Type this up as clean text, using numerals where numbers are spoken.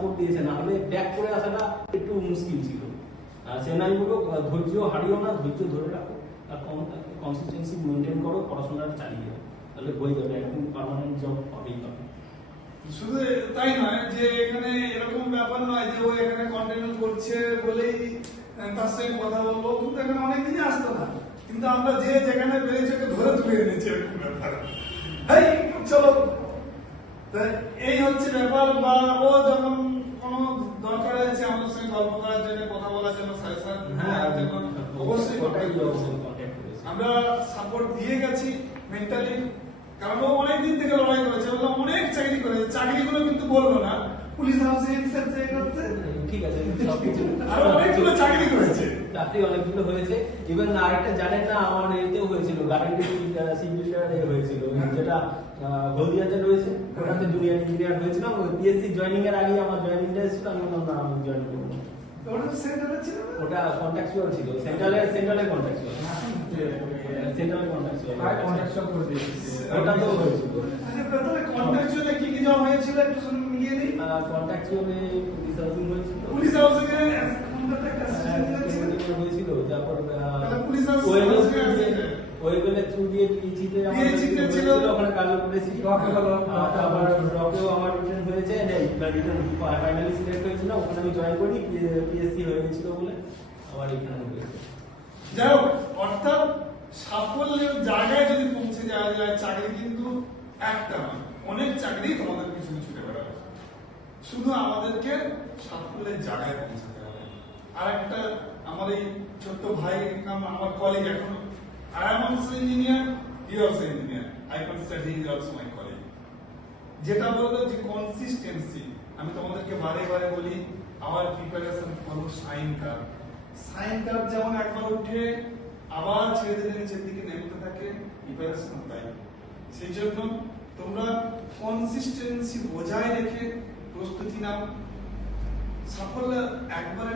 Support দিয়েছে, না হলে ব্যাক করে আসাটা একটু মুশকিল ছিল। চেন্নাই বলবো ধৈর্য হারিও না, ধৈর্য ধরে রাখো, আর কনসিস্টেন্সি মেনটেন করো, পড়াশোনাটা চালিয়ে যাও, তাহলে হয়ে যাবে, একদম পার্মানেন্ট জব হবেই পাবে। শুধু তাই নয় যে এখানে এরকম ব্যাপার নয় যে ও এখানে কন্টিনিউ করছে বলেই তার সঙ্গে কথা বলবো, কিন্তু এখানে অনেকদিনই আসতো না, কিন্তু আমরা যে যেখানে পেরেছি ওকে ধরে তুলে এনেছি এরকম ব্যাপার। এই চলো, এই হচ্ছে ব্যাপার। বা ও যখন কোনো দরকার আছে আমাদের সঙ্গে গল্প করার জন্য, কথা বলার জন্য, সাজেশন দেওয়ার জন্য অবশ্যই আমরা সাপোর্ট দিয়ে গেছি মেন্টালি। কারণ ও অনেকদিন থেকে লড়াই করেছে, অনেক চাকরি করেছে, চাকরিগুলো কিন্তু বলবো না, পুলিশ হাউসে করতে, ঠিক আছে, আরো অনেকগুলো চাকরি করেছে, চাকরি অনেকগুলো হয়েছে। ইভেন আরেকটা জানেন না, আমার এতেও হয়েছিল, গ্যারান্টি সিগনেচার হয়েছিল, যেটা হলদিয়াতে রয়েছে, ওটাতে জুনিয়র ইঞ্জিনিয়ার হয়েছিল। পিএসসি জয়েনিং এর আগে আমার জয়েনিংটা এসেছিল, আমি বললাম না, আমি জয়েন করবো। ওটা সেন্টারে ছিল, ওটা কন্ট্রাকচুয়াল ছিল, সেন্ট্রালের কন্ট্রাকচুয়াল, সেন্ট্রাল কন্ট্রাকচুয়াল করে দিয়েছে, ওটা তো হয়েছিল। আচ্ছা, তাহলে কন্ট্রাকচুয়ালে কি কি জব হয়েছিল একটু শুনুন, মিলিয়ে দিই। কন্ট্রাকচুয়ালে পুলিশ হাউসিং হয়েছিল, পুলিশ হাউসে হয়েছিল, তারপর পুলিশ ওয়েবেলের থ্রু দিয়ে পিএইচডি তে ছিল, ওখানে কাজ করেছি। তারপর রকেও আমার রিটার্ন হয়েছে, রিটার্ন ফাইনালি সিলেক্ট হয়েছিল, ওখানে আমি জয়েন করি, পিএসসি হয়ে গেছিল বলে আমার এখানে হয়েছে। যাই হোক, অর্থাৎ সাফল্যের জায়গায় যদি পৌঁছে যাওয়া যায়, চাকরি কিন্তু একটা নয়, অনেক চাকরি তোমাদের পিছনে ছুটে বেড়াবে, শুধু আমাদেরকে সাফল্যের জায়গায় পৌঁছাতে হবে। আর একটা আমার এই ছোট্ট ভাই, আমার কলিগ, এখন I am also engineer, he also engineer, I consider he is also my colleague. যেটা বললো যে কনসিস্টেন্সি, আমি তোমাদেরকে বারে বারে বলি, আমার preparation follow sine curve. Sine curve যেমন একবার উঠে আবার ছেড়ে দিলে নিচের দিকে নেমতে থাকে, প্রিপারেশন তাই। সেই জন্য তোমরা কনসিস্টেন্সি বজায় রেখে প্রস্তুতি নাও। সাফল্য একবারে